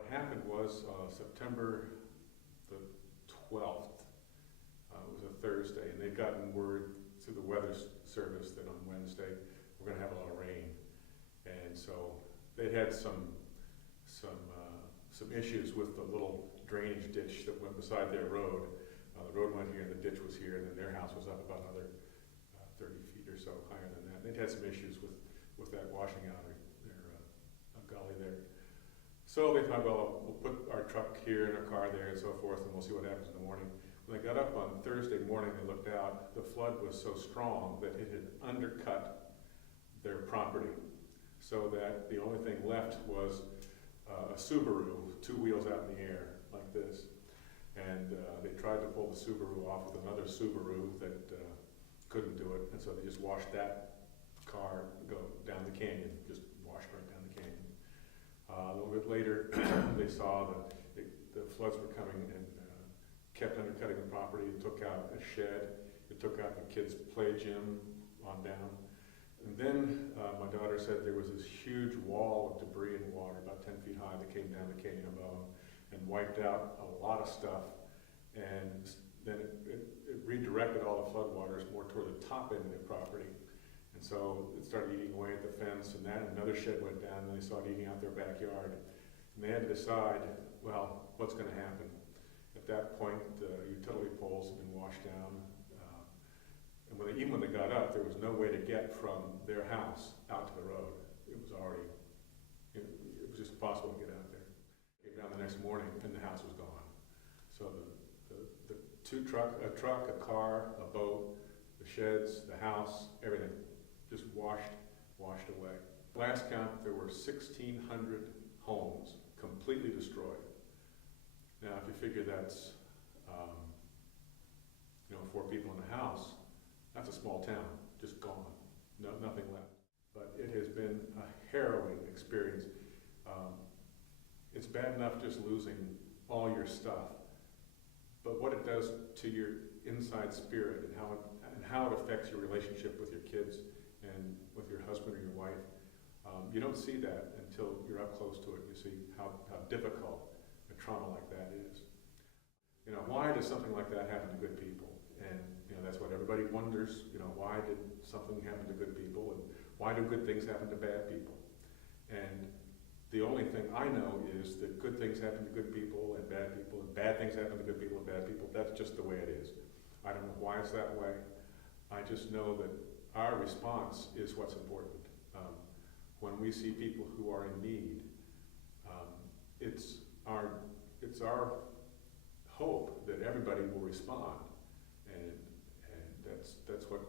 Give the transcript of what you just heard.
What happened was September the 12th, it was a Thursday, and they'd gotten word through the weather service that on Wednesday we're going to have a lot of rain. And so they'd had some issues with the little drainage ditch that went beside their road. The road went here, and the ditch was here, and then their house was up about another 30 feet or so higher than that. And they'd had some issues with that washing out their gully there. So they thought, well, we'll put our truck here and our car there and so forth, and we'll see what happens in the morning. When they got up on Thursday morning, they looked out. The flood was so strong that it had undercut their property, so that the only thing left was a Subaru, two wheels out in the air like this. And they tried to pull the Subaru off with another Subaru that couldn't do it, and so they just watched that car go down the canyon, just washed right down the canyon. A little bit later, they saw that the floods were coming and kept undercutting the property. It took out a shed. It took out the kids' play gym on down. And then my daughter said there was this huge wall of debris and water, about 10 feet high, that came down the canyon above them and wiped out a lot of stuff. And then it redirected all the floodwaters more toward the top end of their property. And so it started eating away at the fence, and that another shed went down, and they started eating out their backyard. And they had to decide, well, what's going to happen? At that point, the utility poles had been washed down. And even when they got up, there was no way to get from their house out to the road. It was already, it was just impossible to get out there. Came down the next morning, and the house was gone. So a truck, a car, a boat, the sheds, the house, everything just washed away. Last count, there were 1,600 homes completely destroyed. Now, if you figure that's 4 people in a house, that's a small town, just gone, nothing left. But it has been a harrowing experience. It's bad enough just losing all your stuff, but what it does to your inside spirit and how it affects your relationship with your kids and with your husband or your wife, you don't see that until you're up close to it. You see how difficult a trauma like that is. Why does something like that happen to good people? And that's what everybody wonders. Why did something happen to good people, and why do good things happen to bad people? And the only thing I know is that good things happen to good people, and bad things happen to good people and bad people. That's just the way it is. I don't know why it's that way. I just know that our response is what's important. When we see people who are in need, it's our hope that everybody will respond, and that's what